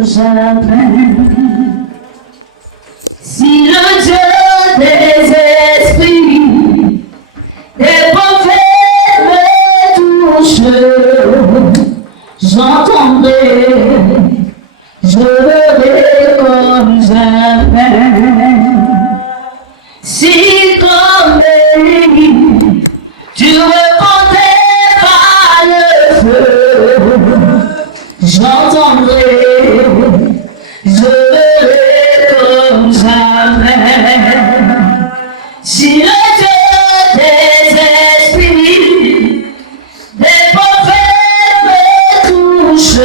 pour jamais. Si le Dieu des esprits, des prophètes me touche, j'entendrai, je verrai comme jamais. Si comme Élie, tu répondais par le feu, j'entendrai, je verrai comme jamais. Si le Dieu des esprits, des prophètes me touche,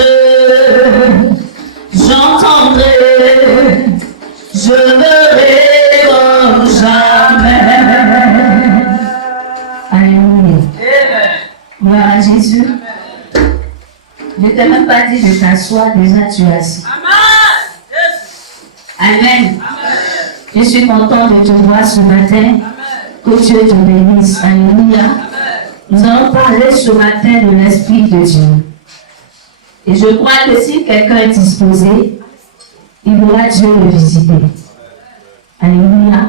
j'entendrai, je verrai comme jamais. Alléluia. Gloire à Jésus. Je ne t'ai même pas dit de t'asseoir, déjà tu es assis. Amen. Je suis content de te voir ce matin. Que Dieu te bénisse. Alléluia. Nous allons parler ce matin de l'Esprit de Dieu. Et je crois que si quelqu'un est disposé, il pourra Dieu le visiter. Alléluia.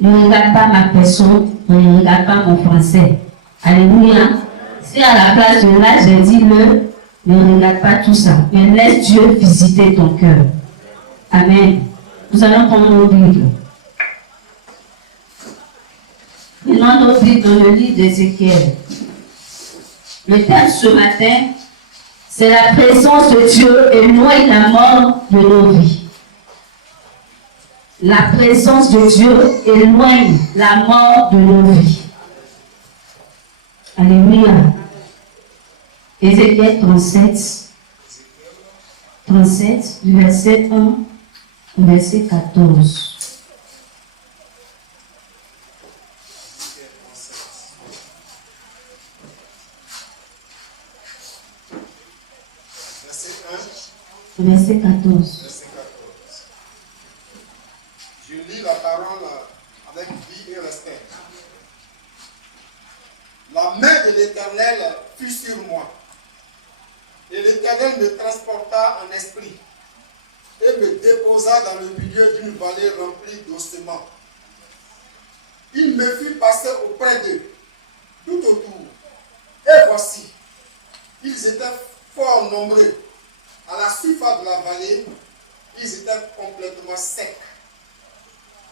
Ne regarde pas ma personne, ne regarde pas mon français. Alléluia. Si à la place de là, j'ai dit ne regarde pas tout ça, mais laisse Dieu visiter ton cœur. Amen. Nous allons prendre nos Bibles. Prenons nos Bibles dans le livre d'Ézéchiel. Le thème ce matin, c'est la présence de Dieu éloigne la mort de nos vies. La présence de Dieu éloigne la mort de nos vies. Alléluia. Ézéchiel 37, du verset 1 au verset 14. Verset 14. Je lis la parole avec vie et respect. La main de l'Éternel fut sur moi. Et l'Éternel me transporta en esprit et me déposa dans le milieu d'une vallée remplie d'ossements. Il me fit passer auprès d'eux, tout autour. Et voici, ils étaient fort nombreux. À la surface de la vallée, ils étaient complètement secs.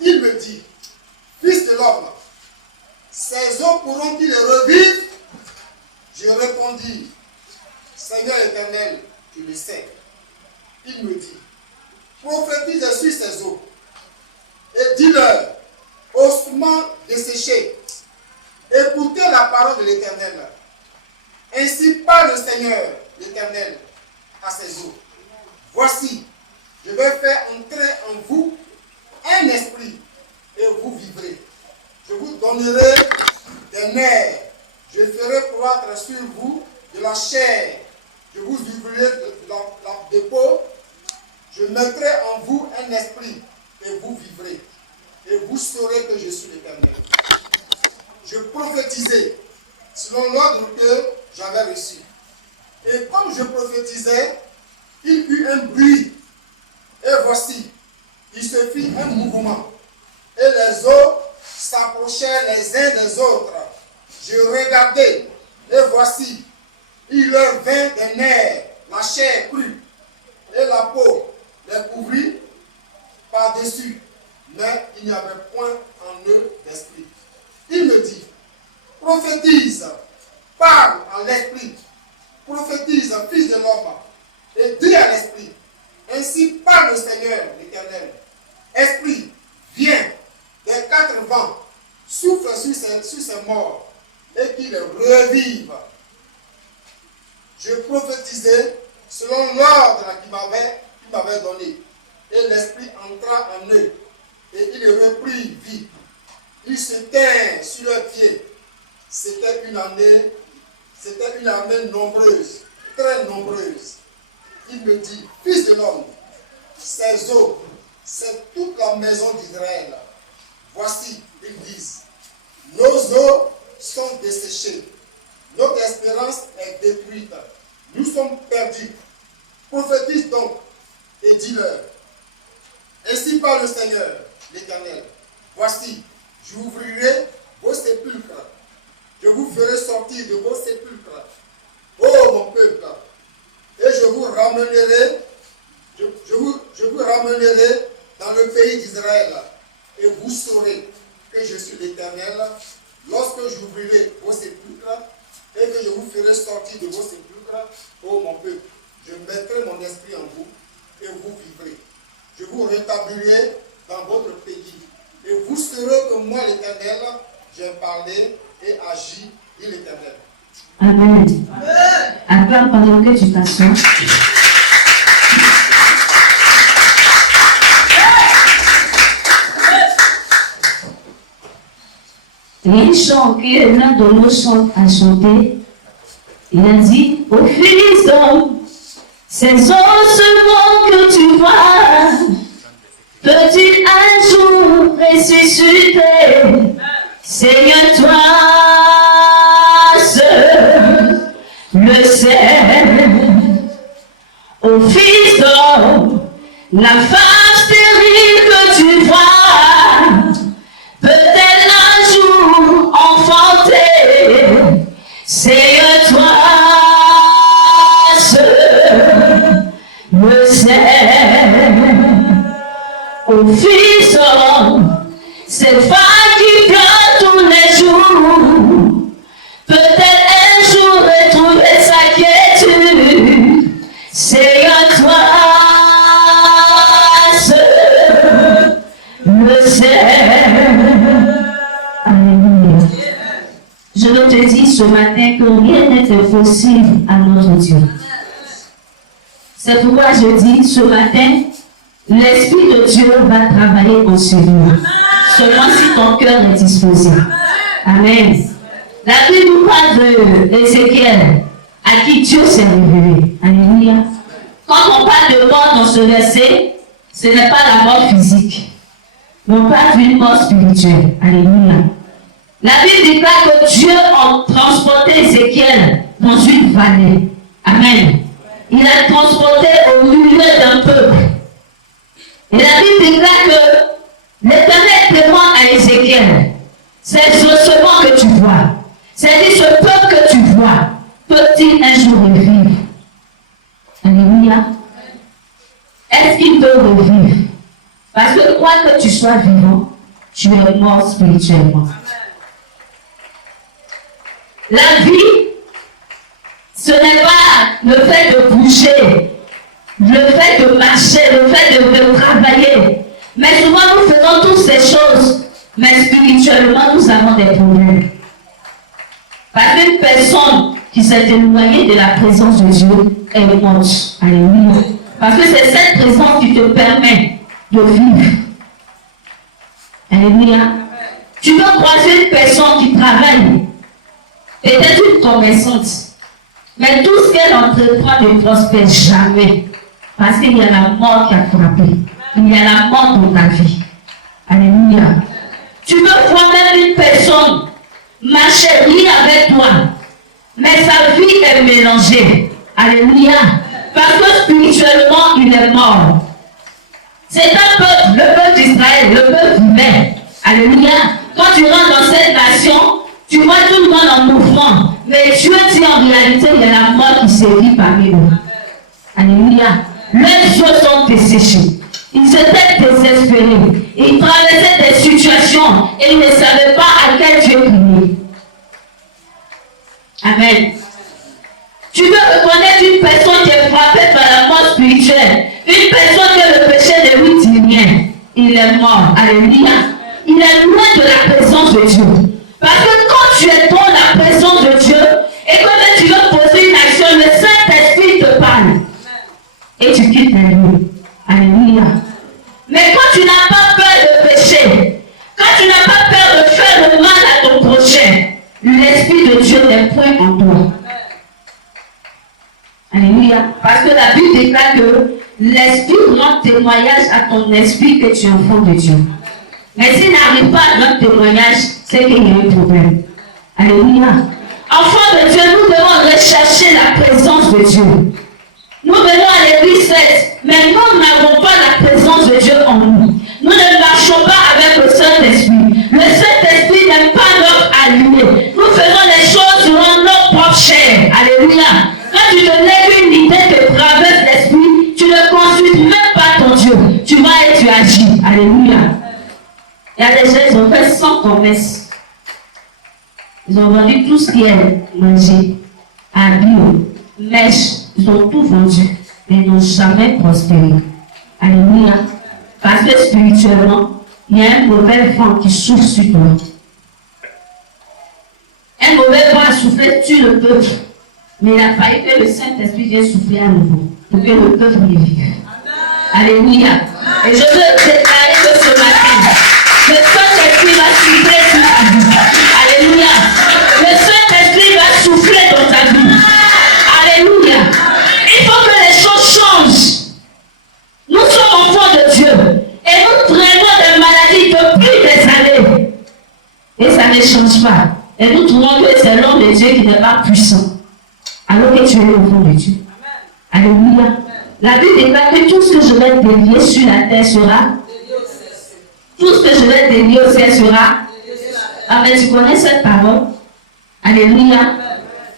Il me dit, fils de l'homme, ces eaux pourront-ils revivre? Je répondis, Seigneur éternel, tu le sais. Il me dit, prophétise sur ces eaux et dis-leur, ossements desséchés, écoutez la parole de l'Éternel. Ainsi parle le Seigneur, l'Éternel, à ces eaux. Voici, je vais faire entrer en vous un esprit et vous vivrez. Je vous donnerai des nerfs. Je ferai croître sur vous de la chair. Je vous ouvrirai des peaux. Je mettrai en vous un esprit et vous vivrez. Et vous saurez que je suis l'Éternel. Je prophétisais selon l'ordre que j'avais reçu. Et comme je prophétisais, il eut un bruit. Et voici, il se fit un mouvement. Et les eaux s'approchaient les uns des autres. Je regardais. Et voici, il leur vint des nerfs, la chair crue. Et la peau les couvrit par-dessus. Mais il n'y avait point en eux d'esprit. Il me dit, prophétise, parle à l'esprit, prophétise, fils de l'homme, et dis à l'esprit, ainsi parle le Seigneur, l'Éternel. Esprit, viens des quatre vents, souffle sur ces morts, et qu'ils revivent. Je prophétisais selon l'ordre qu'il m'avait donné, et l'esprit entra en eux, et il reprit vie. Ils se tinrent sur leurs pieds. C'était une armée nombreuse, très nombreuse. Il me dit, fils de l'homme, ces eaux, c'est toute la maison d'Israël. Voici, ils disent, nos eaux sont desséchées, notre espérance est détruite, nous sommes perdus. Prophétise donc et dis-leur, ainsi parle le Seigneur, l'Éternel, voici, j'ouvrirai vos sépulcres, je vous ferai sortir de vos sépulcres, ô mon peuple, et je vous ramènerai dans le pays d'Israël, et vous saurez que je suis l'Éternel, lorsque j'ouvrirai vos sépulcres, et que je vous ferai sortir de vos sépulcres, ô mon peuple. Je mettrai mon esprit en vous, et vous vivrez. Je vous rétablirai dans votre pays, et vous saurez que moi, l'Éternel, j'ai parlé et agi, dit l'Éternel. Amen. Acclame pendant que tu t'assois. Il y a un chant que l'un de nos chants a chanté. Il a dit, ô fils d'homme, ces ossements que tu vois, peux-tu un jour ressusciter? Seigneur, toi seul le sais. Ô fils d'homme, la femme stérile que tu vois, peut-être un jour enfanter. Seigneur, toi seul le sais. Ô fils d'homme, cette femme qui pleure tous les jours, peut-être un jour retrouver sa quiétude. Seigneur, toi seul le sais. Alléluia. Je veux te dire ce matin que rien n'est impossible à notre Dieu. C'est pourquoi je dis ce matin, l'Esprit de Dieu va travailler en celui-là. Seulement si ton cœur est disposé. Amen. La Bible nous parle d'Ézéchiel, à qui Dieu s'est révélé. Alléluia. Quand on parle de mort dans ce verset, ce n'est pas la mort physique. On parle d'une mort spirituelle. Alléluia. La Bible déclare que Dieu a transporté Ézéchiel dans une vallée. Amen. Il a transporté au milieu d'un peuple. Et la Bible déclare que l'Éternel témoigne à Ézéchiel. C'est ossements que tu vois. C'est-à-dire ce peuple que tu vois, peut-il un jour revivre? Alléluia. Est-ce qu'il peut revivre? Parce que quoi que tu sois vivant, tu es mort spirituellement. La vie, ce n'est pas le fait de bouger, le fait de marcher, le fait de travailler. Mais souvent nous faisons toutes ces choses, mais spirituellement nous avons des problèmes. Parce qu'une personne qui s'est éloignée de la présence de Dieu est morte. Alléluia. Parce que c'est cette présence qui te permet de vivre. Alléluia. Tu veux croiser une personne qui travaille, peut-être une commerçante, mais tout ce qu'elle entreprend ne prospère jamais. Parce qu'il y a la mort qui a frappé. Il y a la mort dans ta vie. Alléluia. Tu veux voir même une personne marcher bien avec toi, mais sa vie est mélangée. Alléluia. Parce que spirituellement, il est mort. C'est un peuple, le peuple d'Israël, le peuple humain. Alléluia. Quand tu rentres dans cette nation, tu vois tout le monde en mouvement. Mais Dieu dit en réalité, il y a la mort qui sévit parmi nous. Alléluia. Leurs yeux sont desséchés. Ils étaient désespérés. Ils traversaient des situations et ils ne savaient pas à quel Dieu prier. Amen. Tu veux reconnaître une personne qui est frappée par la mort spirituelle, une personne que le péché ne lui dit rien. Il est mort. Alléluia. Il est loin de la présence de Dieu. Parce que quand tu es dans la présence de Dieu et que tu veux poser une action, le Saint-Esprit te parle. Et tu quittes les lieux. Alléluia. Mais quand tu n'as pas peur de pécher, quand tu n'as pas peur de faire le mal à ton prochain, l'Esprit de Dieu n'est point en toi. Alléluia. Parce que la Bible déclare que l'Esprit rend témoignage à ton esprit que tu es enfant de Dieu. Mais s'il n'arrive pas à rendre témoignage, c'est qu'il y a un problème. Alléluia. Enfants de Dieu, nous devons rechercher la présence de Dieu. Nous venons à l'église 7, mais nous n'avons promesses. Ils ont vendu tout ce qui est mangé, habillé, mèche. Ils ont tout vendu. Mais ils n'ont jamais prospéré. Alléluia. Parce que spirituellement, il y a un mauvais vent qui souffle sur toi. Un mauvais vent a soufflé sur le peuple. Mais il a fallu que le Saint-Esprit vienne souffler à nouveau pour que le peuple revive. Alléluia. Et je veux déclarer que ce matin, le Saint-Esprit va souffler sur ta vie. Alléluia. Le Saint-Esprit va souffler dans ta vie. Alléluia. Il faut que les choses changent. Nous sommes enfants de Dieu. Et nous traînons des maladies depuis des années. Et ça ne change pas. Et nous trouvons que c'est l'homme de Dieu qui n'est pas puissant. Alors que tu es l'enfant de Dieu. Alléluia. La Bible déclare que tout ce que je vais délier sur la terre sera. Tout ce que je vais délier au ciel sera. Amen. Tu connais cette parole. Alléluia.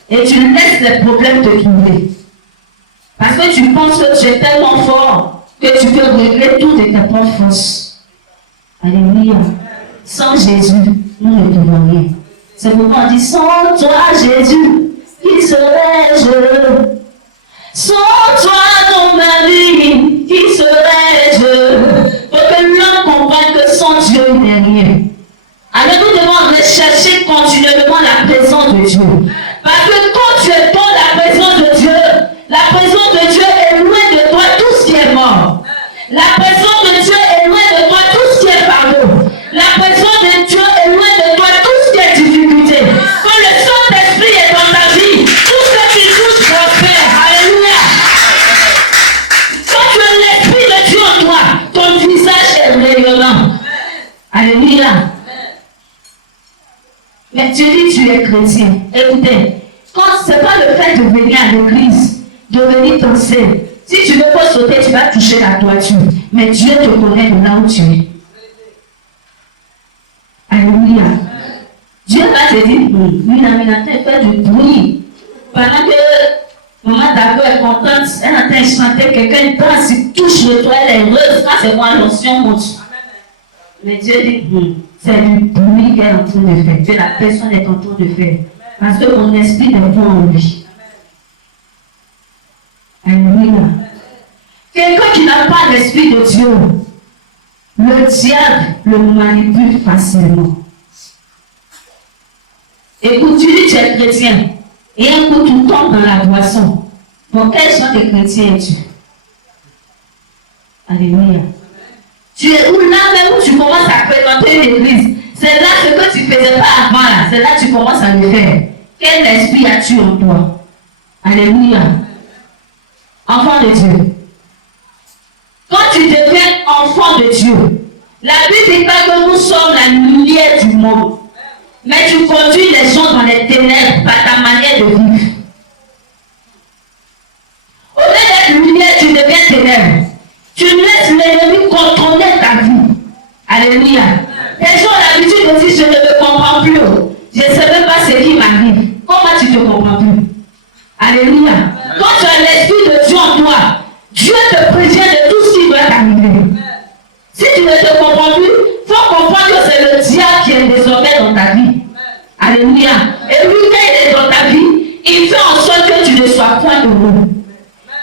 Et tu laisses les problèmes te trouver. Parce que tu penses que tu es tellement fort que tu peux régler tout de tes propres forces. Alléluia. Sans Jésus, nous ne pouvons rien. C'est pourquoi on dit sans toi, Jésus, qui serais-je? Sans toi, dans ma vie, qui serais-je? Pour que l'homme comprenne que sans Dieu, il n'est rien. Alors nous devons rechercher continuellement la présence de Dieu. Parce que quand tu es dans la présence de Dieu, la présence de Dieu est loin de toi tout ce qui est mort. La présence de Dieu est loin de toi tout ce qui est pardon. La présence de Dieu est loin de toi tout ce qui est difficulté. Quand le Saint-Esprit est dans ta vie, tout ce qui touche prospère. Alléluia. Quand tu as l'Esprit de Dieu en toi, ton visage est rayonnant. Alléluia. Mais tu dis tu es chrétien. Écoutez, quand ce n'est pas le fait de venir à l'église, de venir danser. Si tu ne veux pas sauter, tu vas toucher la toiture. Mais Dieu te connaît de là où tu es. Alléluia. Dieu va te dire, oui, l'aménateur fait du bruit. Pendant que maman Dago est contente, elle est en train de chanter, quelqu'un danse, il touche le toit, elle est heureuse. Quand c'est moi, l'onction monte. Mais Dieu dit, c'est du bruit qu'elle est en train de faire, que la personne est en train de faire. Parce que mon esprit est bon en lui. Alléluia. Quelqu'un qui n'a pas l'esprit de Dieu, le diable le manipule facilement. Écoute, tu dis que tu es chrétien, et un coup tu tombes dans la boisson. Pour quel genre de chrétien es-tu? Alléluia. Tu es où là même où tu commences à fréquenter l'église? C'est là ce que tu ne faisais pas avant là. C'est là que tu commences à le faire. Quel esprit as-tu en toi? Alléluia. Enfant de Dieu. Quand tu deviens enfant de Dieu, la Bible dit pas que nous sommes la lumière du monde. Mais tu conduis les gens dans les ténèbres par ta manière de vivre. Au lieu d'être lumière, tu deviens ténèbres. Tu laisses l'ennemi contrôler ta vie. Alléluia. Les gens ont l'habitude de dire, je ne me comprends plus. Je ne sais même pas ce qui m'arrive. Comment tu ne te comprends plus? Alléluia. Quand tu as l'esprit de Dieu en toi, Dieu te prévient de tout ce qui doit t'arriver. Si tu ne te comprends plus, il faut comprendre que c'est le diable qui est désormais dans ta vie. Alléluia. Et lui, quand il est dans ta vie, il fait en sorte que tu ne sois point heureux.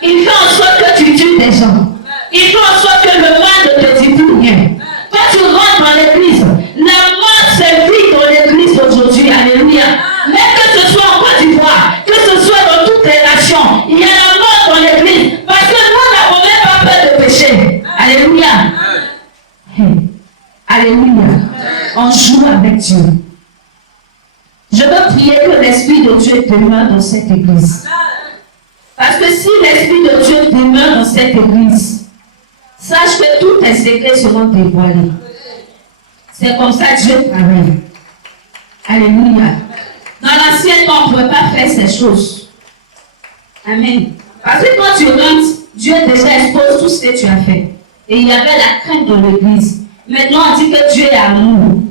Il fait en sorte que tu tues des gens. Il fait en sorte que le mal ne te dit plus rien. Quand tu rentres dans l'église, la mort se vit dans l'église aujourd'hui. Alléluia. Mais que ce soit en Côte d'Ivoire, que ce soit dans toutes les nations, il y a la mort dans l'église. Parce que nous n'avons même pas peur de péché. Alléluia. Alléluia. On joue avec Dieu. Je veux prier que l'Esprit de Dieu demeure dans cette église. Parce que si l'Esprit de Dieu demeure dans cette église, sache que tous tes secrets seront dévoilés. C'est comme ça que Dieu travaille. Alléluia. Dans l'ancien temps, on ne pouvait pas faire ces choses. Amen. Parce que quand tu rentres, Dieu déjà expose tout ce que tu as fait. Et il y avait la crainte dans l'église. Maintenant, on dit que Dieu est amour.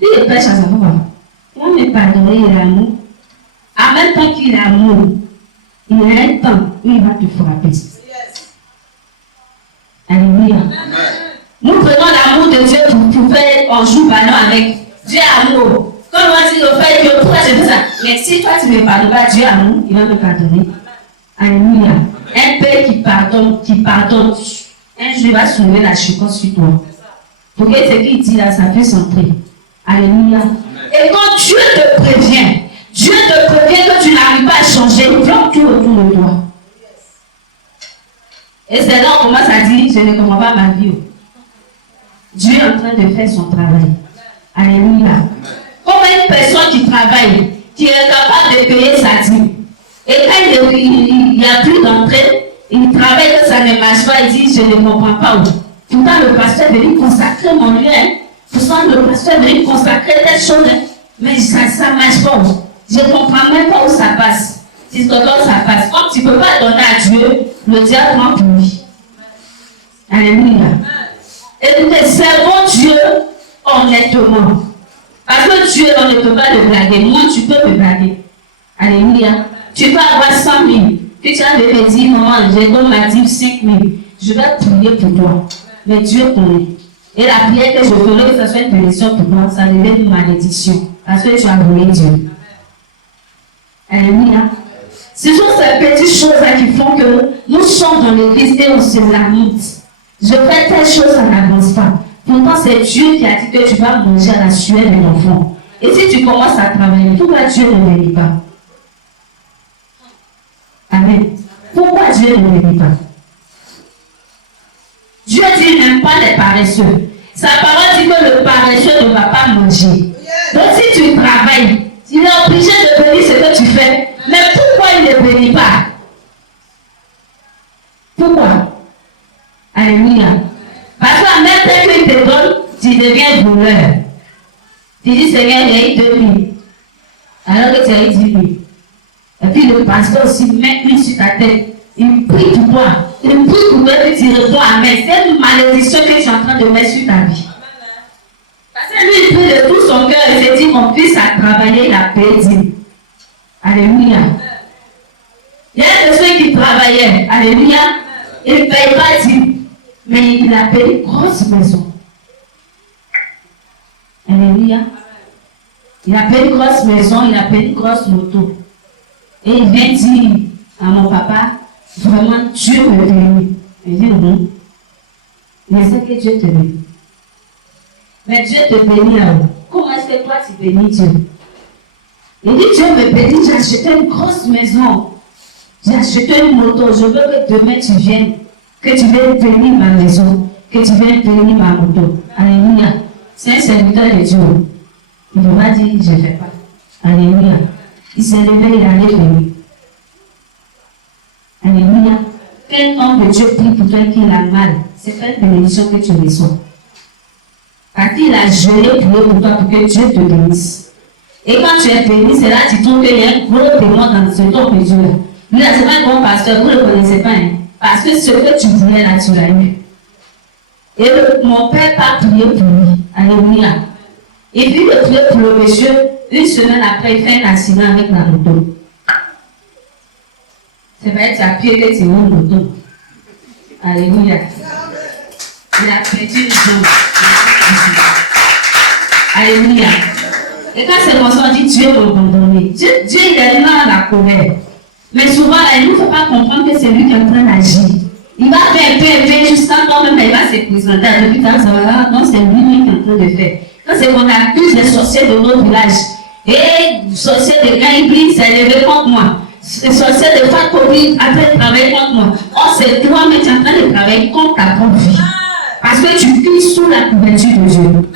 Il est pêche à sa voix. On est pardonné, il est amour. En même temps qu'il est amour, il y a un temps où il va te frapper. Alléluia. Nous prenons l'amour de Dieu pour faire, on joue ballon avec. Dieu est amour. Quand on dit le fait que pourquoi je fais ça? Mais si toi tu ne me pardonnes pas, Dieu est amour, il va me pardonner. Alléluia. Un père qui pardonne, un jour il va soulever la chicane sur toi. Pour que ce qu'il dit là, ça puisse entrer. Alléluia. Et quand Dieu te prévient que tu n'arrives pas à changer, il bloque tout autour de toi. Et c'est là qu'on commence à dire, je ne comprends pas ma vie. Dieu est en train de faire son travail. Alléluia. Comme une personne qui travaille, qui est capable de payer sa dîme. Et quand il n'y a plus d'entrée, il travaille que ça ne marche pas, il dit, je ne comprends pas. Pourtant, le pasteur veut consacrer mon lieu. Pourtant, le pasteur veut consacrer telle chose. Mais ça ne marche pas. Je ne comprends même pas où ça passe. Si ça passe. Comme tu ne peux pas donner à Dieu, le diable prend pour lui. Alléluia. Écoutez, servons Dieu honnêtement. Parce que Dieu, on ne peut pas le blaguer. Moi, tu peux me blaguer. Alléluia. Tu peux avoir 100 000. Puis tu vas me dire, maman, j'ai donné ma dîme 5 000. Je vais prier pour toi. Mais Dieu connaît. Et la prière que je ferai, que ce soit une bénédiction pour moi, ça devient une malédiction. Parce que tu as brûlé Dieu. Alléluia. Ce sont ces petites choses-là qui font que nous sommes dans l'église et on se lamente. Je fais telle chose, ça n'avance pas. Pourtant, c'est Dieu qui a dit que tu vas manger à la sueur de l'enfant. Et si tu commences à travailler, pourquoi Dieu ne bénit pas? Amen. Pourquoi Dieu ne bénit pas? Dieu dit qu'il n'aime pas les paresseux. Sa parole dit que le paresseux ne va pas manger. Donc si tu travailles, il est obligé de bénir ce que tu fais. Mais pourquoi il ne bénit pas? Pourquoi? Alléluia. Parce que même tel qu'il te donne, tu deviens voleur. Tu dis, Seigneur, j'ai eu 2 000. Alors que tu as eu 10 000. Et puis le pasteur aussi met une sur ta tête. Il prie pour toi. Il prie pour toi et tu réponds Amen. C'est une malédiction que tu es en train de mettre sur ta vie. Parce que lui, il prie de tout son cœur et se dit, mon fils a travaillé, il a payé. Alléluia. Il y a des ceux qui travaillaient. Alléluia. Il ne paye pas 10. Mais il a payé une grosse maison. Alléluia. Il a payé une grosse maison, il a payé une grosse moto. Et il vient dire à mon papa, vraiment, Dieu me bénit. Il dit non. Mais c'est que Dieu te bénit. Mais Dieu te bénit là-haut. Comment est-ce que toi tu bénis Dieu? Il dit Dieu me bénit, j'ai acheté une grosse maison. J'ai acheté une moto. Je veux que demain tu viennes. Que tu viennes bénir ma maison. Que tu viennes bénir ma moto. Alléluia. C'est un serviteur de Dieu. Il ne m'a dit, je ne fais pas. Alléluia. Il s'est levé et allé bénir. Alléluia. Quel homme de Dieu prie pour toi qu'il a mal. C'est pas une bénédiction que tu reçois. Parce qu'il a gelé pour toi pour que Dieu te bénisse. Et quand tu es béni, c'est là que tu trouves qu'il y a un gros démon dans ce ton de Dieu. Lui, là, c'est pas un bon pasteur, vous ne le connaissez pas. Hein? Parce que ce que tu voulais là, tu l'as eu. Et mon père n'a pas prié pour lui. Alléluia. Et puis il priait pour le monsieur. Une semaine après, il fait un accident avec la moto. C'est vrai, tu as pied que tu es une moto. Alléluia. Il a perdu une jambe. Alléluia. Et quand c'est comme ça, on dit Dieu m'a abandonné. Dieu, il est là à la colère. Mais souvent, il ne faut pas comprendre que c'est lui qui est en train d'agir. Il va faire un peu, jusqu'à quand même, il va se présenter à l'hôpital, ça va, non, c'est lui qui est en train de faire. Quand c'est qu'on accuse les sorciers de notre village, et les sorciers de Gaïbli s'est levé contre moi. Les sorciers de Fakori en train de travailler contre moi. Oh, c'est toi, mais tu es en train de travailler contre ta propre vie. Parce que tu cuis sous la couverture de Dieu.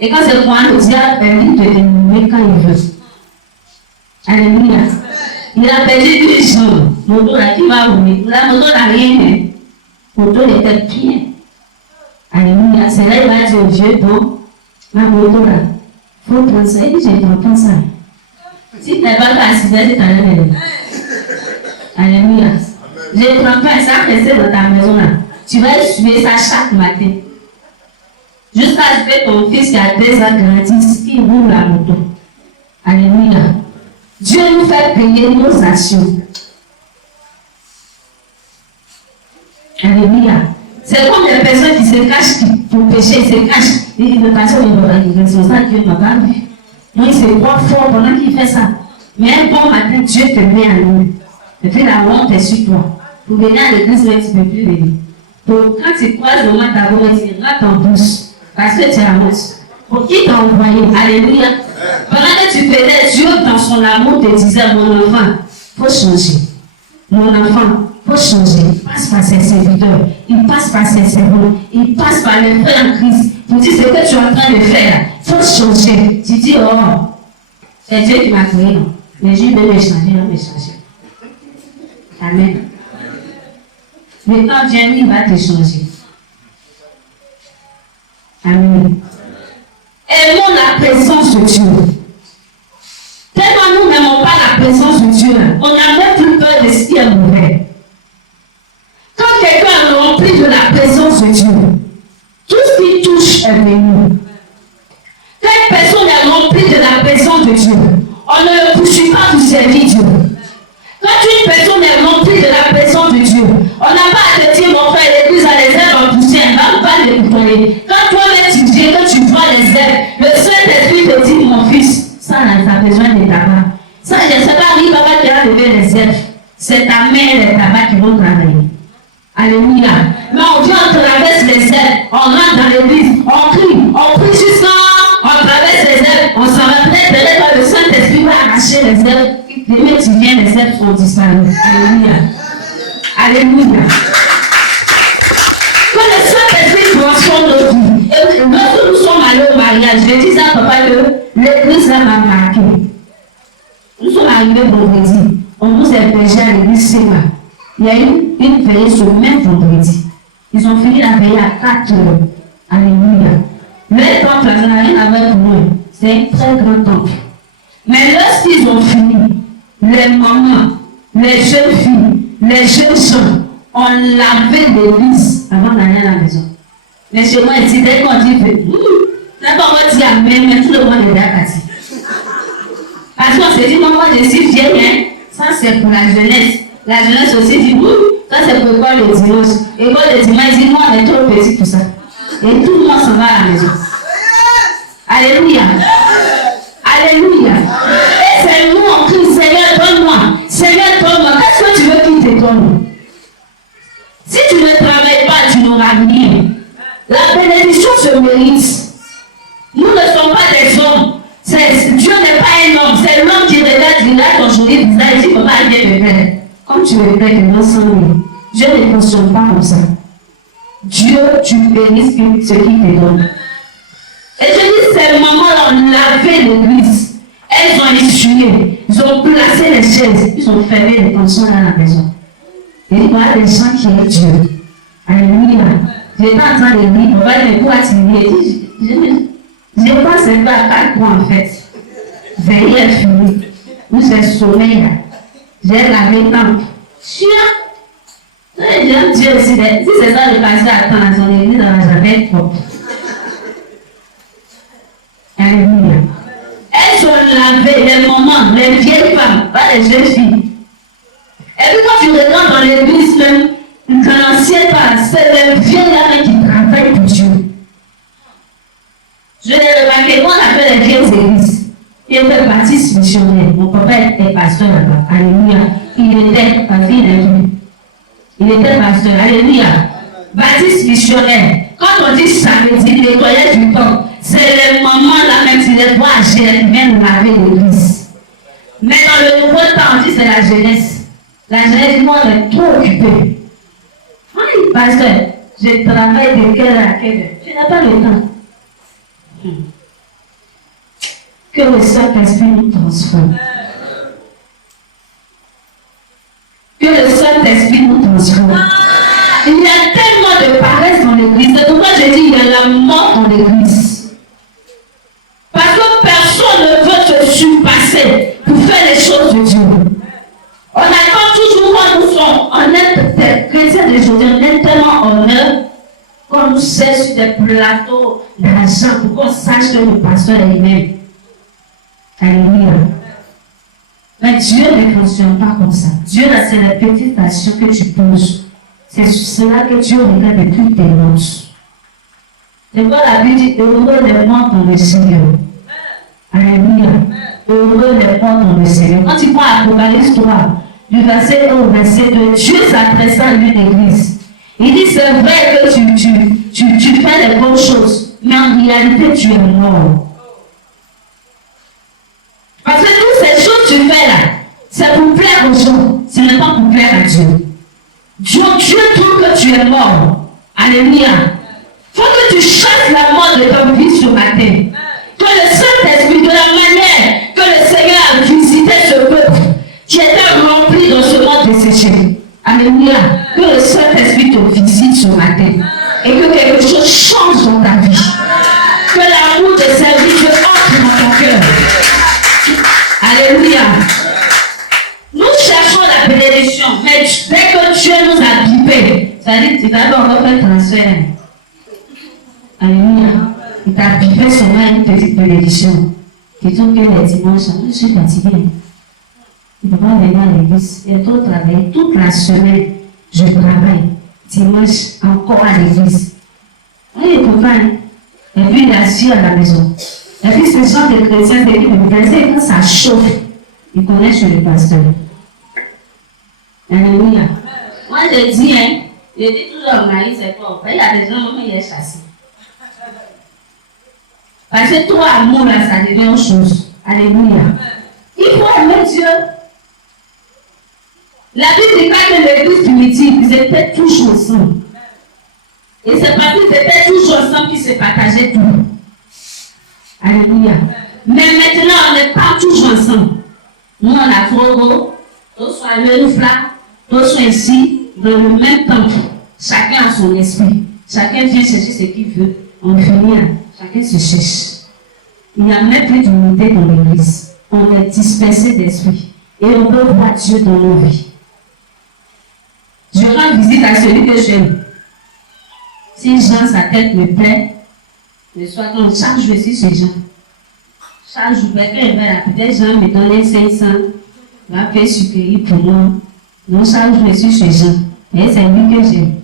Et quand c'est moi, le diable permet de l'éliminer quand il veut. Alléluia. Il a perdu une jambe. Moto là qui va rouler. La moto n'a rien fait. Moto était bien. Alléluia. C'est là qu'il va dire au Dieu, bon, ma moto là, il faut prendre ça. Il dit, je ne prends pas ça. Si tu n'as pas fait accident, c'est ta mère. Alléluia. Je ne prends pas ça, rester dans ta maison là. Tu vas essuyer ça chaque matin. Jusqu'à ce que ton fils qui a 2 ans grandisse, qui roule la moto. Alléluia. Dieu nous fait payer nos actions. Alléluia. C'est comme des personnes qui se cachent pour pécher, ils se cachent. Et le pasteur, il c'est ça Dieu m'a pas vu. Donc il se croit fort pendant qu'il fait ça. Mais un bon matin, Dieu te met à nous. Et puis la honte est sur toi. Pour venir à l'église, tu ne peux plus venir. Donc quand tu croises le mois d'abord, tu rentres en bouche. Parce que tu as honte. Pour qui t'a envoyé? Alléluia. Pendant que tu faisais, Dieu dans son amour te disait, mon enfant, il faut changer. Mon enfant, il faut changer. Il passe par ses serviteurs, il passe par ses servants, il passe par les frères en Christ. Pour dire ce que tu es en train de faire, il faut changer. Tu dis, oh, c'est Dieu qui m'a créé. Mais Dieu veut me changer, il va me changer. Amen. Mais quand Dieu il va te changer. Amen. Aimons la présence de Dieu. Tellement nous n'aimons pas la présence de Dieu, on n'a même plus peur de ce qui est mauvais. Quand quelqu'un est rempli de la présence de Dieu, tout ce qui touche est béni. Quand une personne est remplie de la présence de Dieu, on ne le poursuit pas pour servir Dieu. Quand une personne est remplie de la présence de Dieu, on n'a pas à te dire, mon frère, l'église a les ailes en poussière, va les nettoyer. Quand toi-même tu viens, quand tu vois les ailes, le Saint-Esprit te dit, mon fils, ça, ça a besoin de tabac. Ça, je ne sais pas, oui, papa qui a levé les ailes. C'est ta mère et les tabacs qui vont travailler. Alléluia. Mais on vient, on traverse les ailes, on rentre dans l'église, on prie jusqu'à, on traverse les ailes, on s'en va peut-être quand le Saint-Esprit va arracher les ailes. Demain tu viens, les ailes sont disparues. Alléluia. Alléluia. Quand le Saint-Esprit transforme nos vies, et lorsque nous sommes allés au mariage, je dis à papa que l'église m'a marqué. Nous sommes arrivés vendredi, on nous a prêché à l'église Séma. Il y a eu une veillée ce même vendredi. Ils ont fini la veillée à 4 heures. Alléluia. Le temple, ça n'a rien à voir pour nous. C'est un très grand temple. Mais lorsqu'ils ont fini, les mamans, les jeunes filles, les jeunes gens ont lavé l'église avant d'aller à la maison. Mais chez moi, ils dès qu'on dit, c'est pas moi qui dis amen, mais tout le monde est d'accord. Parce qu'on s'est dit, moi je suis vieille, hein. Ça c'est pour la jeunesse. La jeunesse aussi dit, ça c'est pour l'école le dimanche. École le dimanche, il dit, moi on est trop petit pour ça. Et tout le monde s'en va à la maison. Alléluia. Alléluia. Et c'est nous en Christ, Seigneur, donne-moi. Seigneur, donne-moi. Qu'est-ce que tu veux qu'il te donne? Si tu ne travailles pas, tu n'auras rien. La bénédiction se mérite. Nous ne sommes pas des hommes. Dieu n'est pas un homme. C'est l'homme qui regarde ton joli visage et dit, papa, viens me faire. Comme tu me fais que non sans lui. Dieu ne fonctionne pas comme ça. Dieu, tu bénis ce qu'il te donne. Et je dis, ces mamans-là ont lavé l'église. Elles ont essuyé. Ils ont placé les chaises. Ils ont fermé les tensions dans la maison. Et il y a des gens qui aiment Dieu. Alléluia. J'étais en train de lire. On va dire, pourquoi tu lis? Je pense que pas à quoi en fait. Veiller est fini. Où c'est sommeil là. J'ai lavé le temple. Chien. J'aime Dieu aussi. Si c'est ça le pasteur attend à son église, on va jamais être propre. Alléluia. Elles ont lavé les mamans, les vieilles femmes, pas les jeunes filles. Et puis quand tu regardes dans l'église même, quand l'ancienne part, c'est les vieilles là qui travaillent pour Dieu. Je l'ai remarqué, moi on appelle les vieilles églises. Il était baptiste missionnaire. Mon papa était pasteur là-bas. Alléluia. Il était, parce qu'il est venu. Il était pasteur. Alléluia. Baptiste missionnaire. Quand on dit samedi, nettoyage du temple, c'est les mamans là même si les voix âgées qui viennent laver l'église. Mais dans le nouveau temps, on dit c'est la jeunesse. La jeunesse, moi, on est trop occupé. Oui, pasteur, je travaille de quelle à quelle heure. Je n'ai pas le temps. Que le Saint-Esprit nous transforme. Que le Saint-Esprit nous transforme. Il y a tellement de paresse dans l'église. C'est pourquoi je dis il y a la mort dans l'église. Parce que personne ne veut se surpasser pour faire les choses de Dieu. On attend toujours quand nous sommes honnêtes, des chrétiens d'aujourd'hui, on est tellement honnêtes qu'on nous sert sur des plateaux d'argent pour qu'on sache que le pasteur est lui-même. Alléluia. Mais Dieu ne fonctionne pas comme ça. Dieu, là, c'est la petite action que tu poses. C'est cela que Dieu regarde de toutes tes noces. C'est quoi la Bible dit, heureux les morts dans le Seigneur. Alléluia. Heureux les morts dans le Seigneur. Quand tu prends Apocalypse 3, du verset 1 au verset 2, Dieu s'adressa à une église. Il dit, c'est vrai que tu fais les bonnes choses, mais en réalité, tu es mort. Parce que toutes ces choses que tu fais là, c'est pour plaire aux gens, ce n'est pas pour plaire à Dieu. Dieu trouve que tu es mort. Alléluia. Il faut que tu chasses la mort de ton vie ce matin. Que le Saint-Esprit, de la manière que le Seigneur a visité ce peuple qui était rempli dans ce monde desséché. Alléluia. Que le Saint-Esprit te visite ce matin. Et que quelque chose change dans ta vie. Que l'amour de servir Dieu entre dans ton cœur. Alléluia. Nous cherchons la bénédiction, mais dès que Dieu nous a bipé, ça dit que tu vas encore faire transfert. Alléluia. Il t'a bipé seulement une petite bénédiction. Tu trouves que les dimanches, je suis fatiguée. Il ne peut pas venir à l'église. Il y a trop travaillé. Toute la semaine, je travaille. Dimanche, encore à l'église. Oui, il peut pas. Et puis, il est assis à la maison. Et puis, ce sont des chrétiens qui me disent, quand ça chauffe, ils connaissent chez le pasteur. Alléluia. Moi, je dis, toujours au mari, c'est quoi? Il y a des gens qui sont chassés. Parce que toi, amour, là, ça devient une chose. Alléluia. Il faut aimer Dieu. La Bible dit pas que l'église primitive, ils étaient toujours ensemble. Et c'est parce qu'ils étaient toujours ensemble qu'ils se partageaient tout. Alléluia. Mais maintenant, on n'est pas toujours ensemble. Nous, on a Togo, d'autres sont à Leroufla, d'autres sont ici, dans le même temple. Chacun a son esprit. Chacun vient chercher ce qu'il veut. On finit, chacun se cherche. Il n'y a même plus d'unité dans l'église. On est dispersé d'esprit. Et on veut voir Dieu dans nos vies. Je rends visite à celui que j'aime. Si Jean, sa tête me plaît, le soir, quand chaque jour, je suis chez Jean. Chaque jour, peut-être Jean me donne 500, va faire sucrerie pour moi. Donc, chaque jour, je suis chez Jean. Et c'est lui que j'aime.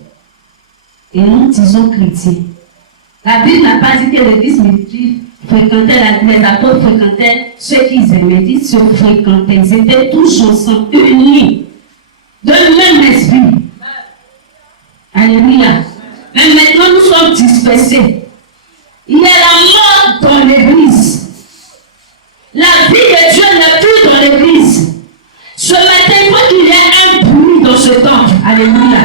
Et nous disons chrétiens. La Bible n'a pas dit que l'église fréquentait, les apôtres fréquentaient ceux qu'ils aimaient. Ils se fréquentaient. Ils étaient tous ensemble, unis, de même esprit. Alléluia. Mais maintenant, nous sommes dispersés. Il y a la mort dans l'église. La vie de Dieu n'est plus dans l'église. Ce matin, il faut qu'il y ait un bruit dans ce temple. Alléluia.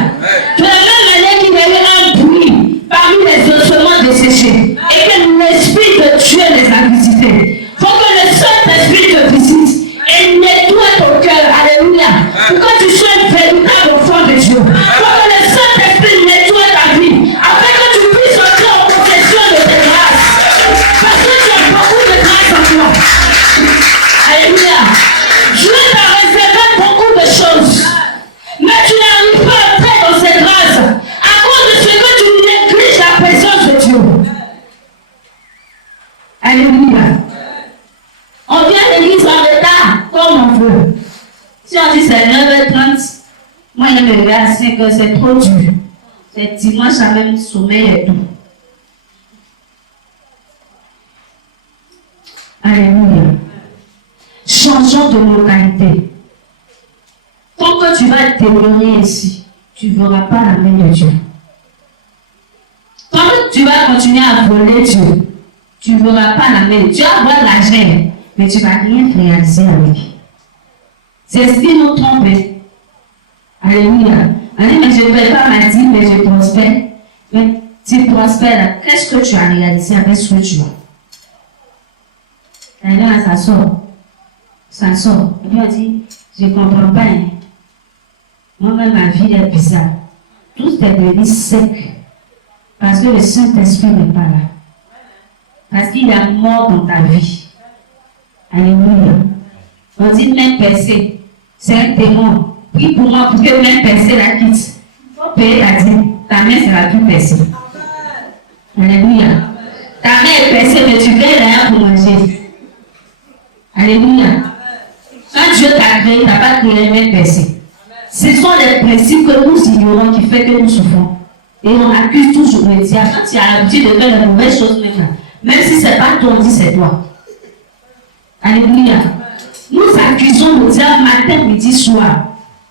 De la même manière qu'il y a eu un bruit parmi les ossements desséchés. Et que l'Esprit de Dieu les a visités. Il faut que le Saint-Esprit te visite et nettoie ton cœur. Alléluia. Pour que tu sois un véritable enfant de Dieu. Il faut que le Saint-Esprit nettoie ta vie. Afin que tu puisses entrer en possession de tes grâces. Parce que tu as beaucoup de grâce en toi. Alléluia. Dieu t'a réservé beaucoup de choses. Mais tu n'arrives pas à entrer dans ces grâces à cause de ce que tu négliges la présence de Dieu. Alléluia. On vient à l'église en retard, comme on veut. Si on dit c'est 9h30, moi je me regarde à 5h, c'est trop dur. C'est dimanche à même sommeil et tout. Alléluia. Changeons de localité. Tant que tu vas t'éloigner ici, tu ne verras pas la main de Dieu. Tant que tu vas continuer à voler Dieu, tu ne verras pas la main. Tu vas avoir l'argent, mais tu ne vas rien réaliser avec. C'est ce qui nous trompe. Alléluia. On dit, mais je ne fais pas ma dîme, mais je prospère. Mais tu prospères, qu'est-ce que tu as réalisé avec ce que tu as? Et là, ça sort. Ça sort. Et puis on dit, je ne comprends pas. Hein. Moi-même, ma vie est bizarre. Tout est devenu sec. Parce que le Saint-Esprit n'est pas là. Parce qu'il y a mort dans ta vie. Alléluia. On dit même percée. C'est un démon. Prie pour moi pour que même percée la quitte. Il faut payer ta dîme. Ta main sera plus percée. Alléluia. Ta main est percée, mais tu ne fais rien pour manger. Alléluia. Quand Dieu t'a créé, tu n'as pas créé main percée. Ce sont les principes que nous ignorons qui fait que nous souffrons. Et on accuse toujours le diable. Quand tu as l'habitude de faire les mauvaises choses même si ce n'est pas toi, on dit c'est toi. Alléluia. Nous accusons le diable matin, midi, soir.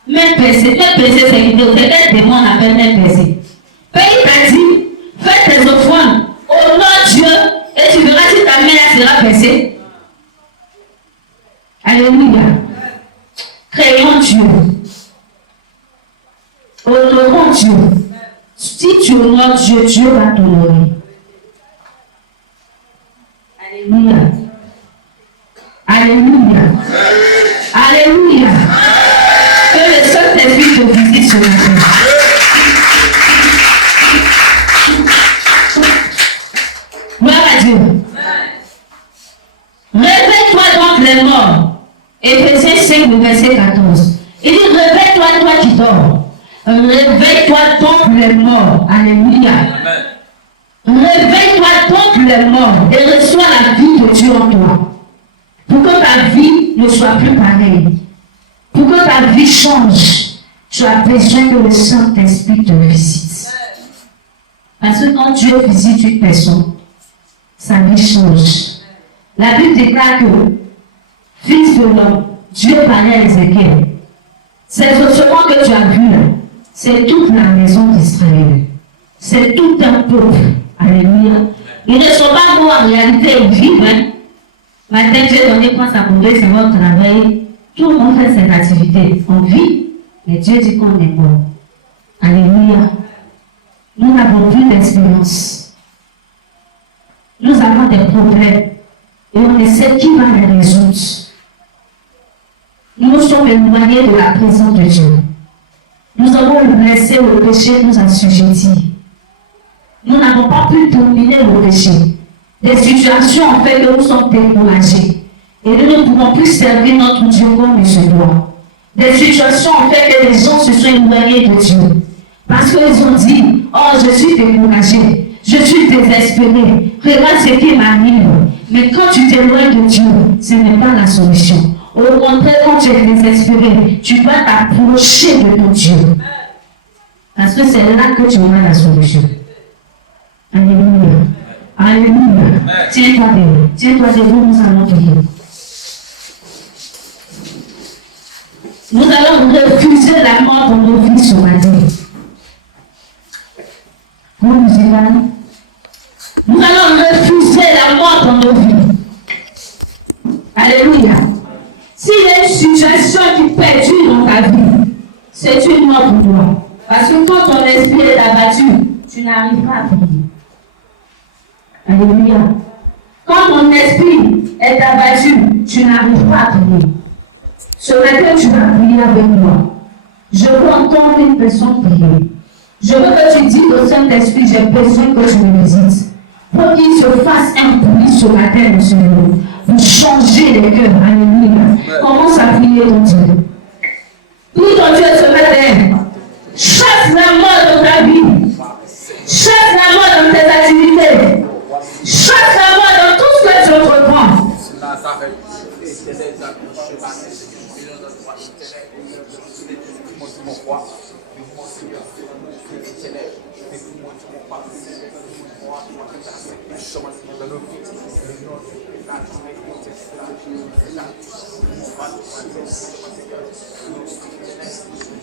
Même péché, c'est quel démon on appelle même péché. Pays t'a dit, fais tes offrandes au nom de Dieu et tu verras si ta main sera percée. Alléluia. Créons Dieu. Honorons Dieu. Si tu honores Dieu, Dieu va t'honorer. Alléluia. Alléluia. Alléluia. Que le Saint-Esprit te visite ce matin. Gloire à Dieu. Réveille-toi donc les morts. Éphésiens 5, verset 14. Il dit, réveille-toi, toi qui dors. Réveille-toi donc les morts. Alléluia. Réveille-toi donc les morts et reçois la vie de Dieu en toi. Pour que ta vie ne soit plus pareille. Pour que ta vie change, tu as besoin que le Saint-Esprit te visite. Parce que quand Dieu visite une personne, sa vie change. La Bible déclare que, fils de l'homme, Dieu parlait à Ézéchiel. C'est ce que tu as vu là. C'est toute la maison d'Israël. C'est tout un peuple. Alléluia. Ils ne sont pas morts en réalité, ils vivent. Hein? Maintenant, Dieu donné prend sa conduite, c'est votre travail. Tout le monde fait ses activités. On vit, mais Dieu dit qu'on est mort. Alléluia. Nous n'avons plus d'expérience. Nous avons des problèmes. Et on essaie qui va les résoudre. Nous sommes éloignés de la présence de Dieu. Nous avons laissé le péché nous assujettir. Nous n'avons pas pu dominer le péché. Des situations ont fait que nous sommes découragés. Et nous ne pouvons plus servir notre Dieu comme il se doit. Des situations ont fait que les gens se sont éloignés de Dieu. Parce qu'ils ont dit, oh, je suis découragé, je suis désespéré, regarde ce qui m'arrive. Mais quand tu t'éloignes de Dieu, ce n'est pas la solution. Au contraire, quand tu es désespéré, tu vas t'approcher de ton Dieu. Parce que c'est là que tu auras la solution. Alléluia. Alléluia. Tiens-toi debout. Tiens-toi debout, nous allons prier. Nous allons refuser la mort dans nos vies ce matin. Vous nous imaginez? Nous allons refuser la mort dans nos vies. Alléluia. S'il y a une situation qui perdure dans ta vie, c'est une mort pour toi. Parce que quand ton esprit est abattu, tu n'arrives pas à prier. Alléluia. Quand ton esprit est abattu, tu n'arrives pas à prier. Ce matin, tu vas prier avec moi. Je veux entendre une personne prier. Je veux que tu dises au Saint-Esprit, j'ai besoin que tu me visites. Pour qu'il se fasse un bruit ce matin, Seigneur. Pour changer les cœurs. Alléluia. Commence à prier ton Dieu. Prie ton Dieu ce matin. Chasse la mort dans ta vie. Chasse la mort dans tes activités. Chasse la mort dans tout ce que tu entreprends.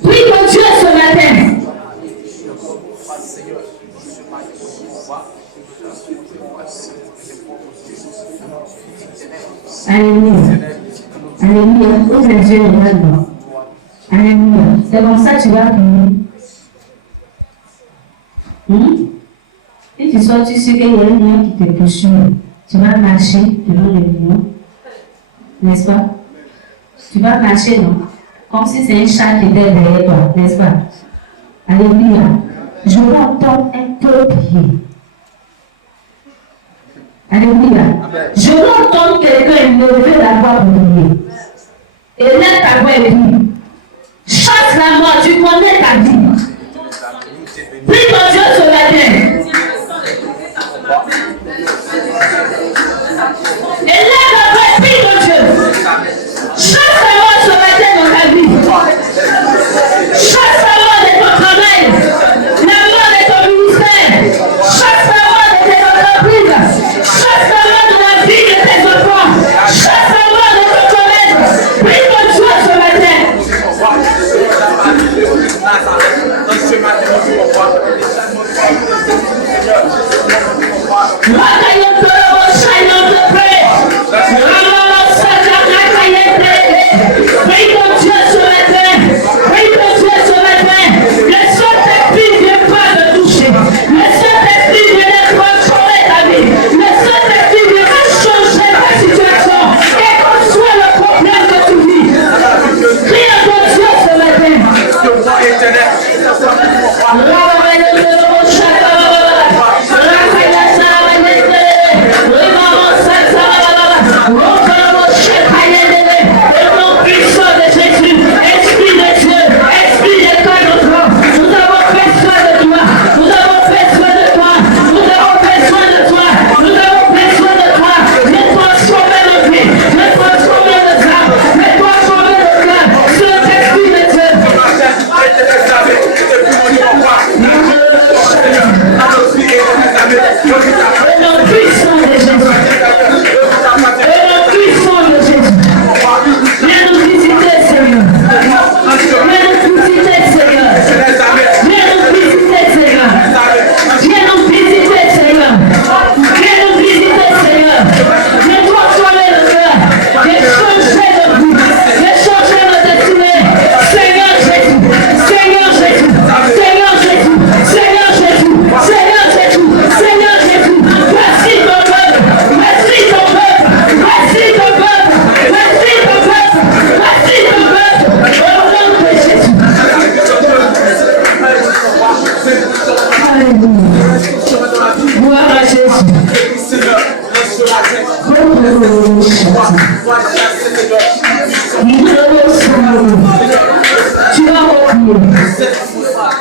Prie ton Dieu ce matin. Alléluia. Alléluia. Où est Dieu maintenant? Alléluia. C'est comme ça que tu vas prier. Si tu sors, tu sais qu'il y a un lion qui te poursuit. Tu vas marcher devant le lion. N'est-ce pas? Tu vas marcher, non? Comme si c'est un chat qui était derrière toi. N'est-ce pas? Alléluia. Je veux entendre un peu prier. Alléluia. Je veux entendre quelqu'un lever la voix pour prier. Et lève ta voix et prie. Chasse la mort, tu connais ta vie. Prie ton Dieu ce matin. Et lève la voix, prie ton Dieu. Chasse la mort ce matin dans ta vie.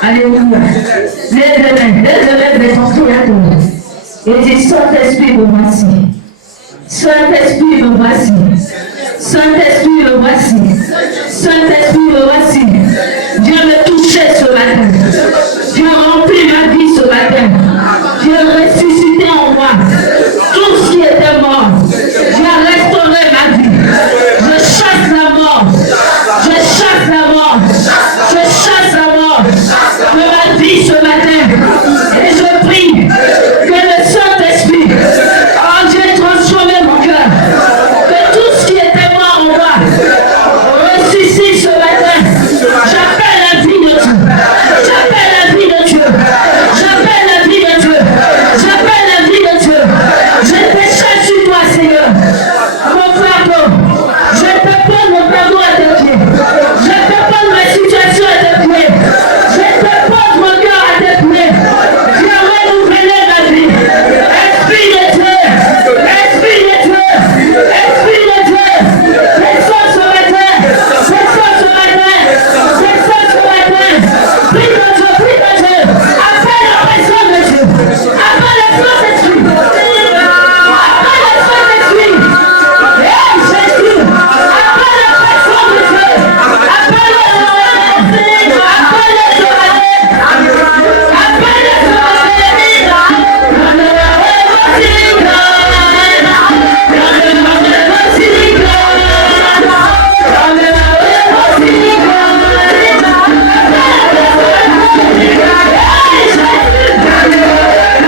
Alléluia. Lève ton créateur. Et dis, Saint-Esprit, me voici. Saint-Esprit, me voici. Saint-Esprit, me voici. Saint-Esprit, me voici. Viens me toucher ce matin. Viens remplir ma vie ce matin. Viens ressusciter en moi tout ce qui était mort. Viens restaurer ma vie. Je chasse la mort. Je chasse la mort. Je chasse la mort de ma vie ce matin. Et je prie que le Saint-Esprit, oh Dieu, transforme mon cœur. Que tout ce qui était mort en moi ressuscite ce matin. J'appelle la vie de Dieu. J'appelle la vie de Dieu. J'appelle la vie de Dieu. J'appelle la vie de Dieu. Je te cherche sur toi, Seigneur. Mon fardeau. Je te pose mon fardeau à tes pieds. Je te pose ma situation à tes pieds. Je te pose mon cœur à tes pieds. Viens renouveler ma vie. Esprit de Dieu. Esprit de Dieu. Esprit de Dieu. Descends ce matin. Descends ce matin. Descends ce matin. Prie de Dieu. Prie de Dieu. Appelle la présence de Dieu. Appelle le Saint-Esprit. Appelle le Saint-Esprit. Hey Jésus. Appelle la présence de Dieu. Appelle le Saint-Esprit. Appelle le Saint-Esprit. Appelle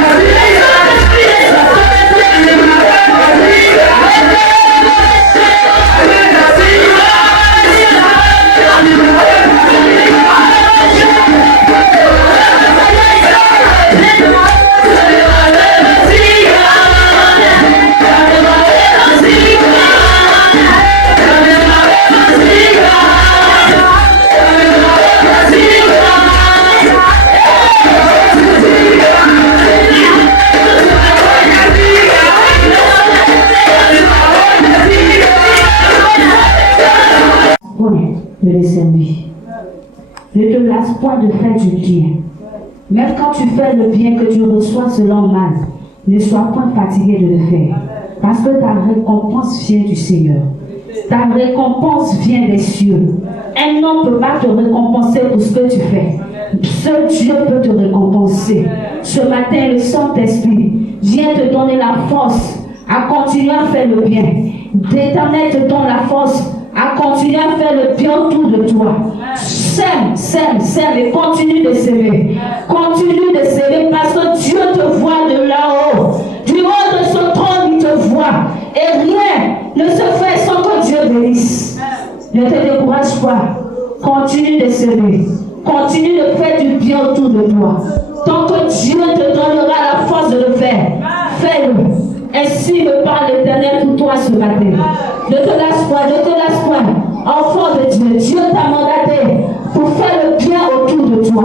le de les servir. Ne te lasse point de faire du bien. Même quand tu fais le bien que tu reçois selon mal, ne sois point fatigué de le faire. Parce que ta récompense vient du Seigneur. Ta récompense vient des cieux. Un homme ne peut pas te récompenser pour ce que tu fais. Seul Dieu peut te récompenser. Ce matin, le Saint-Esprit vient te donner la force à continuer à faire le bien. L'Éternel te donne la force à continuer à faire le bien autour de toi. Sème, sème, sème et continue de s'aimer. Continue de s'aimer parce que Dieu te voit de là-haut. Du haut de son trône, il te voit. Et rien ne se fait sans que Dieu bénisse. Ne te décourage pas. Continue de s'aimer. Continue de faire du bien autour de toi. Tant que Dieu te donnera la force de le faire, fais-le. Ainsi me parle l'Éternel pour toi ce matin. Ne te lasse pas, ne te lasse pas. Enfant de Dieu, Dieu t'a mandaté pour faire le bien autour de toi.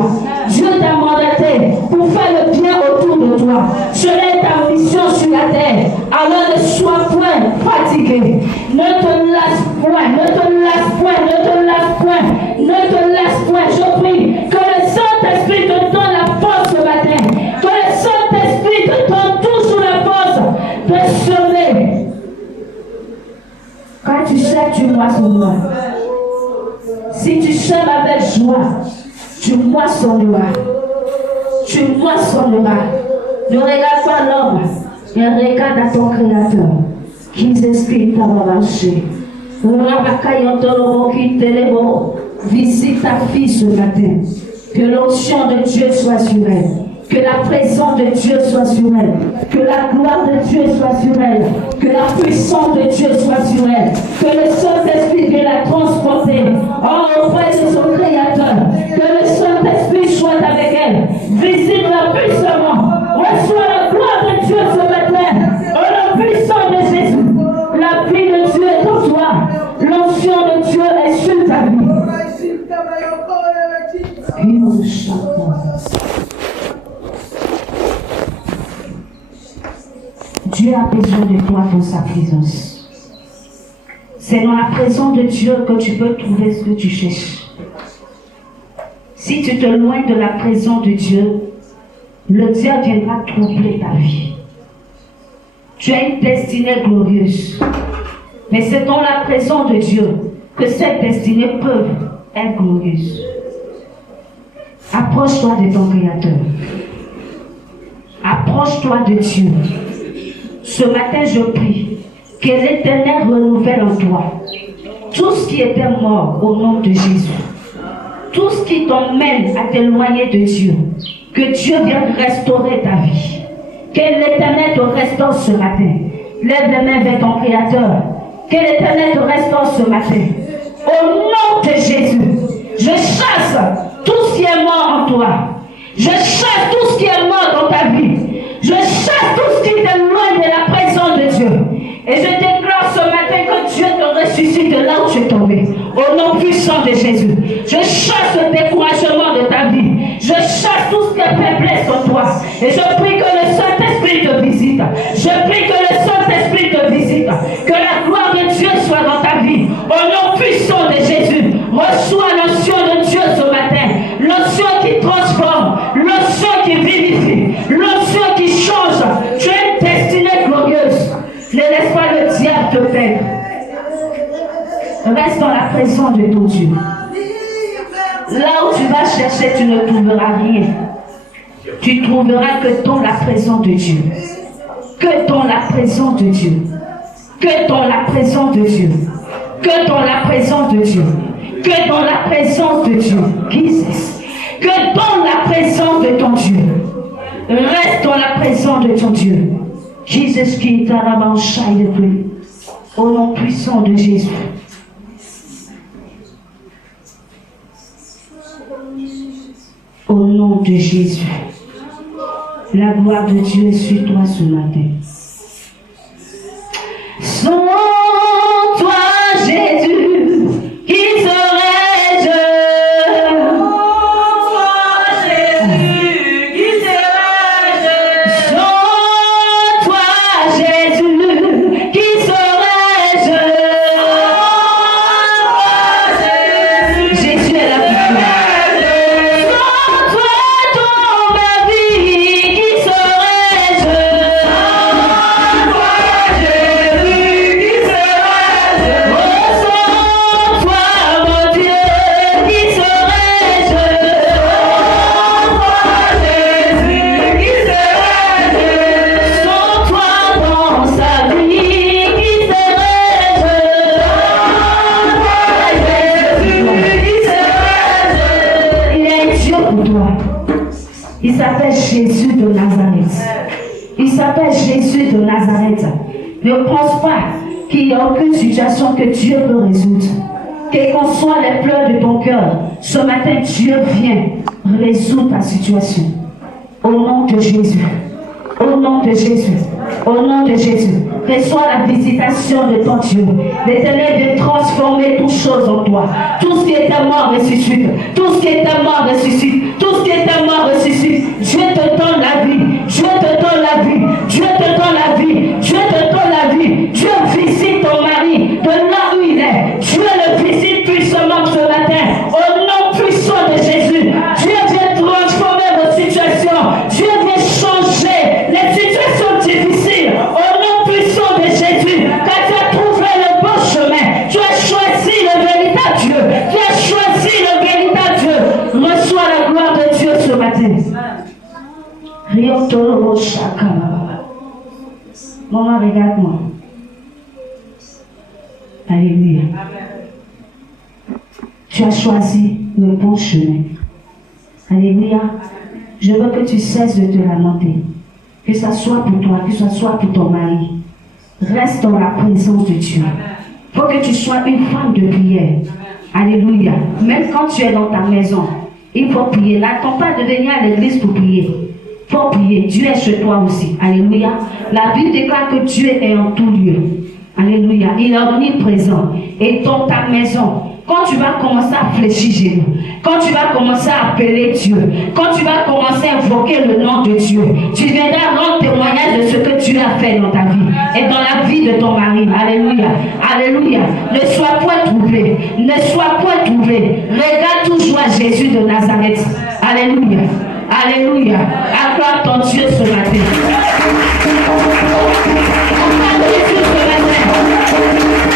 Dieu t'a mandaté pour faire le bien autour de toi. Cela est ta mission sur la terre. Alors ne sois point fatigué. Ne te lasse point, ne te lasse point, ne te lasse point, ne te lasse point. Je prie que le Saint-Esprit te donne la force ce matin. Que le Saint-Esprit te donne tout sous la force de semer. Quand tu sèmes, tu moissonneras. Si tu sèmes avec joie, tu moissonneras. Tu moissonneras. Ne regarde pas l'homme, mais regarde à ton Créateur qui t'inspire ta marché. Visite ta fille ce matin. Que l'onction de Dieu soit sur elle. Que la présence de Dieu soit sur elle. Que la gloire de Dieu soit sur elle. Que la puissance de Dieu soit sur elle. Que le Saint-Esprit vienne la transporter auprès de son Créateur. Que le Saint-Esprit soit avec elle. Visite-la puissamment. Reçois la gloire de Dieu ce matin. Au nom puissant de Jésus. La vie de Dieu est en toi. L'onction de Dieu est sur ta vie. Dieu a besoin de toi dans sa présence. C'est dans la présence de Dieu que tu peux trouver ce que tu cherches. Si tu te loignes de la présence de Dieu, le diable viendra troubler ta vie. Tu as une destinée glorieuse. Mais c'est dans la présence de Dieu que cette destinée peut être glorieuse. Approche-toi de ton Créateur. Approche-toi de Dieu. Ce matin, je prie que l'Éternel renouvelle en toi tout ce qui était mort au nom de Jésus. Tout ce qui t'emmène à t'éloigner de Dieu. Que Dieu vienne restaurer ta vie. Que l'Éternel te restaure ce matin. Lève les mains vers ton Créateur. Que l'Éternel te restaure ce matin. Au nom de Jésus, je chasse tout ce qui est mort en toi. Je chasse tout ce qui est mort dans ta vie. Je chasse tout ce qui t'éloigne de la présence de Dieu. Et je déclare ce matin que Dieu te ressuscite de là où tu es tombé. Au nom puissant de Jésus. Je chasse le découragement de ta vie. Je chasse tout ce qui est faiblesse en toi. Et je prie que le Saint-Esprit te visite. Je prie que le Saint-Esprit te visite. Que la gloire de Dieu soit dans ta vie. Au nom puissant de Jésus. Reçois l'onction de Dieu ce matin. L'onction qui transforme. L'onction qui vivifie. L'onction qui change. Tu as une destinée glorieuse. Ne laisse pas le diable te perdre. Reste dans la présence de ton Dieu. Là où tu vas chercher, tu ne trouveras rien. Tu trouveras que dans la présence de Dieu. Que dans la présence de Dieu. Que dans la présence de Dieu. Que dans la présence de Dieu. Que dans la présence de Dieu. Que dans la présence de ton Dieu. Reste dans la présence de ton Dieu. Jésus qui est à la manche de pluie. Au nom puissant de Jésus. Au nom de Jésus. La gloire de Dieu est sur toi ce matin. Sans toi, Jésus, qui serais-je? Il s'appelle Jésus de Nazareth. Il s'appelle Jésus de Nazareth. Ne pense pas qu'il n'y a aucune situation que Dieu peut résoudre. Quelles qu'en soient les pleurs de ton cœur, ce matin, Dieu vient résoudre ta situation. Au nom de Jésus. Au nom de Jésus. Au nom de Jésus. Reçois la visitation de ton Dieu. L'Éternel vient transformer toutes choses en toi. Tout ce qui était mort ressuscite. Tout ce qui était mort ressuscite. Tout ce qui était mort ressuscite. Dieu te donne la vie. Dieu te donne la vie. Dieu te donne la vie. Dieu te donne la vie. Dieu visite ton mari de là où il est. Dieu le visite puissamment ce matin. Au nom puissant de Jésus. Dieu vient transformer vos situations. Dieu vient changer les situations difficiles. Au nom puissant de Jésus. Car tu as trouvé le bon chemin. Tu as choisi le véritable Dieu. Tu as choisi le véritable Dieu. Reçois la gloire de Dieu ce matin. Riotoro Shaka. Maman, regarde-moi. Alléluia. Tu as choisi le bon chemin. Alléluia. Je veux que tu cesses de te lamenter. Que ça soit pour toi, que ça soit pour ton mari. Reste dans la présence de Dieu. Il faut que tu sois une femme de prière. Alléluia. Même quand tu es dans ta maison, il faut prier. N'attends pas de venir à l'église pour prier. Il faut prier. Dieu est chez toi aussi. Alléluia. La Bible déclare que Dieu est en tout lieu. Alléluia. Il est omniprésent. Et dans ta maison, quand tu vas commencer à fléchir genoux, quand tu vas commencer à appeler Dieu, quand tu vas commencer à invoquer le nom de Dieu, tu viendras rendre témoignage de ce que tu as fait dans ta vie et dans la vie de ton mari. Alléluia. Alléluia. Ne sois point troublé. Ne sois point troublé. Regarde toujours à Jésus de Nazareth. Alléluia. Alléluia. Acclame ton Dieu ce matin. Acclame Jésus ce matin.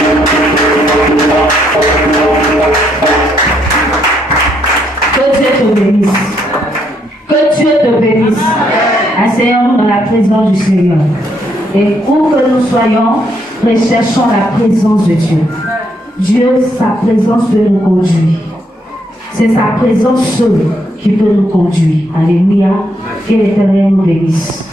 Que Dieu te bénisse. Que Dieu te bénisse. Asseyons-nous dans la présence du Seigneur. Et où que nous soyons, recherchons la présence de Dieu. Dieu, sa présence peut nous conduire. C'est sa présence seule qui peut nous conduire. Alléluia. Que l'Éternel nous bénisse.